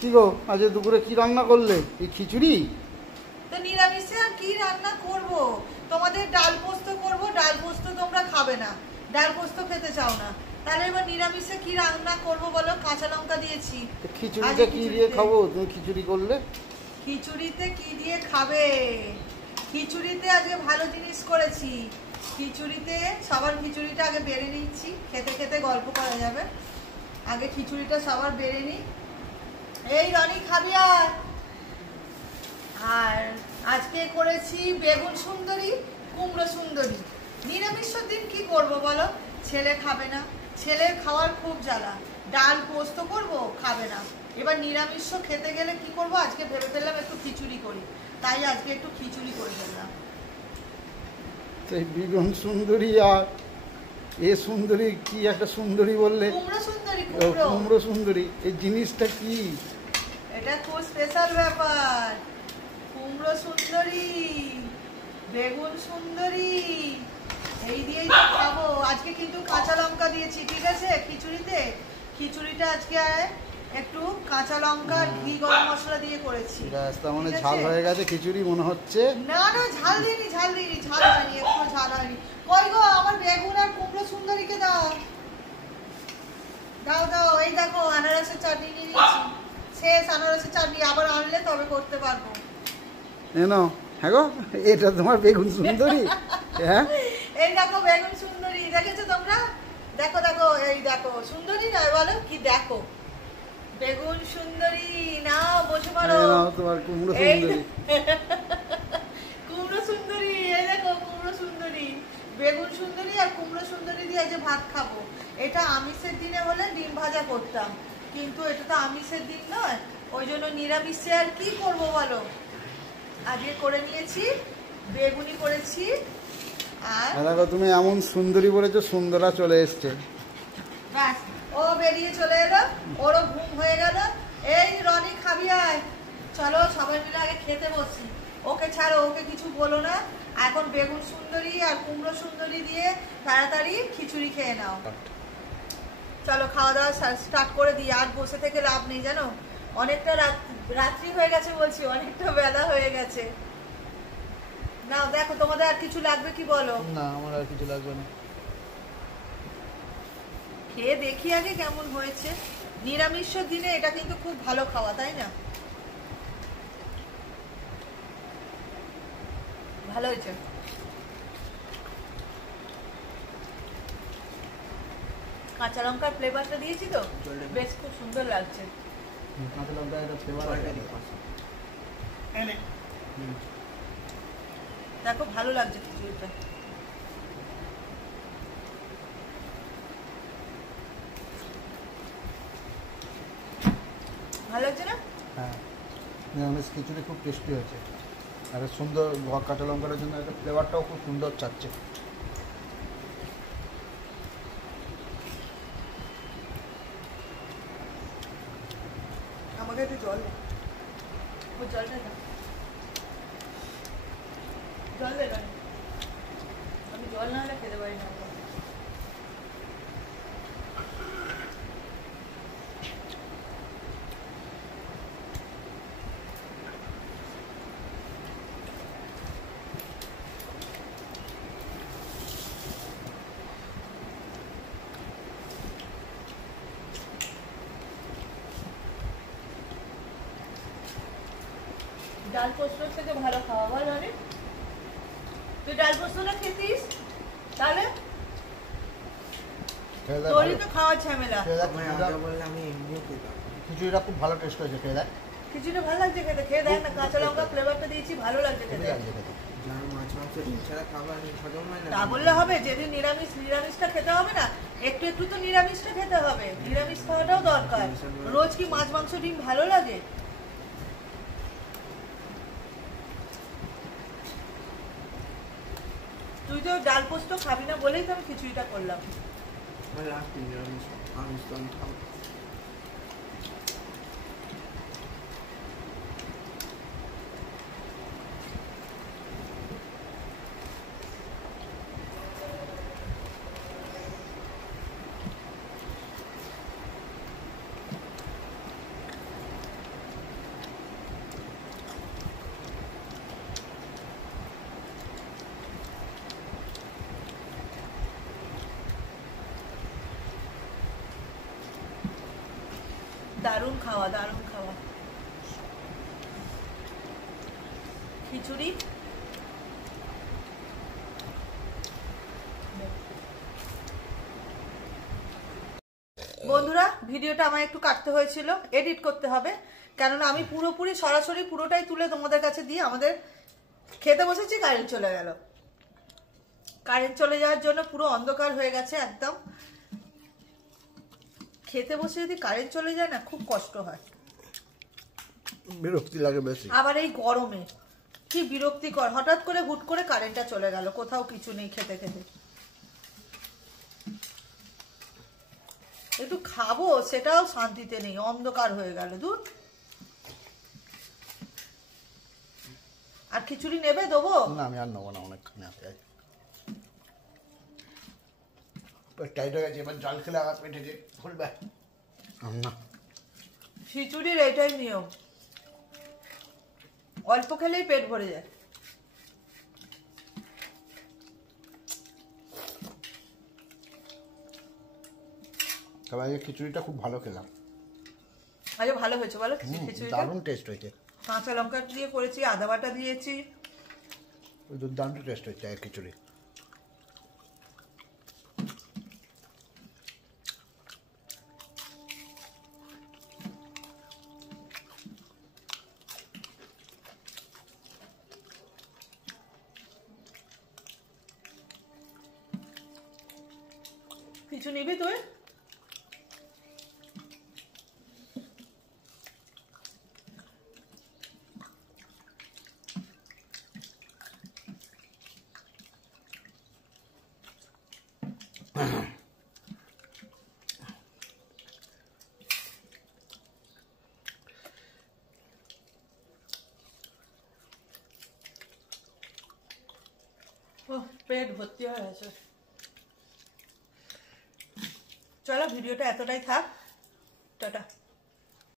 কি গো, আজ দুপুরে কি রান্না করলে? এই খিচুড়ি? তো নিরামিষে আর কি রান্না করব? তোমাদের ডাল পোস্ত করব, ডাল পোস্ত তোমরা খাবে না, ডাল পোস্ত খেতে চাও না, তাহলে এবার নিরামিষে কি রান্না করব বলো? কাঁচা লঙ্কা দিয়েছি। খিচুড়িটা কি দিয়ে খাবো? তুমি খিচুড়ি করলে? খিচুড়িতে কি দিয়ে খাবে? খিচুড়িতে আজকে ভালো জিনিস করেছি। খিচুড়িতে সবার খিচুড়িটা আগে বেড়ে নিচ্ছি, খেতে খেতে গল্প করা যাবে। আগে খিচুড়িটা সবার বেড়ে নি। এই রনি খাবি? আর আজকে করেছি বেগুন সুন্দরী, কুমড়ো সুন্দরী। নিরামিষের দিন কি করব বলো? ছেলে খাবে না, ছেলের খাওয়ার খুব জ্বালা। ডাল পোস্ত করব, খাবে না। এবার নিরামিষ খেতে গেলে কি করব? আজকে ভেবে ফেললাম একটু খিচুড়ি করি, তাই আজকে একটু খিচুড়ি করে ফেললাম। বেগুন সুন্দরী আর এ সুন্দরী, কি একটা সুন্দরী বললে? কুমড়ো সুন্দরী। কুমড়ো সুন্দরী, এই জিনিসটা কি? এটা খুব স্পেশাল ব্যাপার। কুমড়ো সুন্দরী, বেগুন সুন্দরী, এই দিয়েই খাবো আজকে। কিন্তু কাঁচা লঙ্কা দিয়েছি, ঠিক আছে? খিচুড়িটা আজকে একটু কাঁচা লঙ্কা আর ঘি গরম মশলা দিয়ে করেছি। তার মানে ঝাল হয়ে গেছে খিচুড়ি মনে হচ্ছে। না না, ঝাল দিইনি, ঝাল হয়নি, একটু ঝাল হয়নি। কই গো, আমার বেগুন আর কুমড়ো সুন্দরীকে দাও। এই দেখো আনারসের চাটনি নিয়ে নিয়েছি। শেষ আনারসের চাটনি, আবার আনলে তবে করতে পারবো। হ্যাঁ গো, এটা তোমার বেগুন সুন্দরী? হ্যাঁ, এই দেখো বেগুন সুন্দরী, দেখেছো তোমরা? দেখো দেখো, এই দেখো সুন্দরী নয় বলো কি? দেখো বেগুন সুন্দরী। নাও বসে পারো। তোমার কুমড়ো সুন্দরী। কুমড়ো সুন্দরী, এই দেখো কুমড়ো সুন্দরী, বেগুন সুন্দরী আর কুমড়ো সুন্দরী দিয়ে আজ ভাত খাবো। এটা আমিষের দিনে হলে ডিম ভাজা করতাম, কিন্তু এটা তো আমিষের দিন নয়, ওই জন্য নিরামিষে আর কি করব বলো? আজকে করে নিয়েছি, বেগুনি করেছি। আর দেখো তুমি এমন সুন্দরী বলেছো, সুন্দরা চলে এসছে। ব্যাস, ও বেরিয়ে চলে এলো, ওরও ঘুম হয়ে গেল। এই রনি খাবি? আয়, চলো সবাই মিলে আগে খেতে বসি। ওকে ছাড়ো, ওকে কিছু বলো না। এখন বেগুন সুন্দরী আর কুমড়ো সুন্দরী দিয়ে তাড়াতাড়ি খিচুড়ি খেয়ে নাও। চলো খাওয়া দাওয়া স্টার্ট করে দিই। আর বসে থেকে লাভ নেই, জানো? অনেকটা রাত্রি হয়ে গেছে বলছি, অনেকটা বেলা হয়ে গেছে। নাও দেখো, তোমাদের আর কিছু লাগবে কি বলো? না, আমার আর কিছু লাগবে না। খেয়ে দেখি আগে কেমন হয়েছে। নিরামিষ দিনে এটা কিন্তু খুব ভালো খাওয়া, তাই না? ভালো হয়েছে। কাঁচা লঙ্কার ফ্লেভারটা দিয়েছি তো, বেশ খুব সুন্দর লাগছে। কাঁচা লঙ্কা একটা ফ্লেভার আছে। দেখো ভালো লাগছে খিচুড়িটা। ভালো লাগছে না? হ্যাঁ, নিরামিষ খিচুড়ি খুব টেস্টি হয়েছে। আর সুন্দর কাঁচা লঙ্কার জন্য একটা ফ্লেভারটাও খুব সুন্দর চাচ্ছে। আমাকে একটু জল, ওই জলটা দাও, জল দে। আমি জল না হলে খেতে পারি না। ডাল পোস্তর থেকে ভালো খাওয়া বল মানে? তুই ডাল পোস্তটা খেতিস? তাহলে তোরই তো খাওয়ার ঝামেলা। খিচুড়িটা খুব ভালো টেস্ট হয়েছে, খেয়ে দেখ। খিচুড়িটা ভালো লাগছে খেতে, খেয়ে দেখ না। কাঁচা লঙ্কা ফ্লেভারটা দিয়েছি, ভালো লাগছে খেতে। তা বললে হবে? যেদিন নিরামিষটা খেতে হবে না, একটু একটু তো নিরামিষটা খেতে হবে। নিরামিষ খাওয়াটাও দরকার। রোজ কি মাছ মাংস ডিম ভালো লাগে? তুই তো ডাল পোস্ত খাবি না বলেই তো আমি খিচুড়িটা করলাম। দারুণ খাওয়া, দারুণ খাওয়া। খিচুড়ি বন্ধুরা, ভিডিওটা আমায় একটু কাটতে হয়েছিল, এডিট করতে হবে, কেননা আমি পুরোপুরি সরাসরি পুরোটাই তুলে তোমাদের কাছে দিয়ে আমাদের খেতে বসেছি, কারেন্ট চলে গেল। কারেন্ট চলে যাওয়ার জন্য পুরো অন্ধকার হয়ে গেছে একদম। খেতে বসে যদি কারেন্ট চলে যায় না, খুব কষ্ট হয়, বিরক্তি লাগে বেশি। আবার এই গরমে কি বিরক্তিকর, হঠাৎ করে হুট করে কারেন্টটা চলে গেল, কোথাও কিছু নেই খেতে খেতে। একটু খাবো সেটাও শান্তিতে নেই, অন্ধকার হয়ে গেল। দূর, আর খিচুড়ি নেবে দেবো? না আমি আর নেবো না, অনেকখানি আছে। টাইট হয়ে গেছে, এবার জল খেলে আবার পেটে যে ফুলবে না। খিচুড়ির এইটাই নিয়ম, অল্প খেলেই পেট ভরে যায়। তবে আজকে খিচুড়িটা খুব ভালো খেলাম। আচ্ছা, ভালো হয়েছে বলো খিচুড়িটা? দারুণ টেস্ট হয়েছে। কাঁচা লঙ্কা দিয়ে করেছি, আদা বাটা দিয়েছি। দুর্দান্ত টেস্ট হয়েছে এই খিচুড়ি। কিছু নিবি তুই? পেট ভর্তি হয়ে গেছে। চলো, ভিডিওটা এতটাই থাক, টাটা।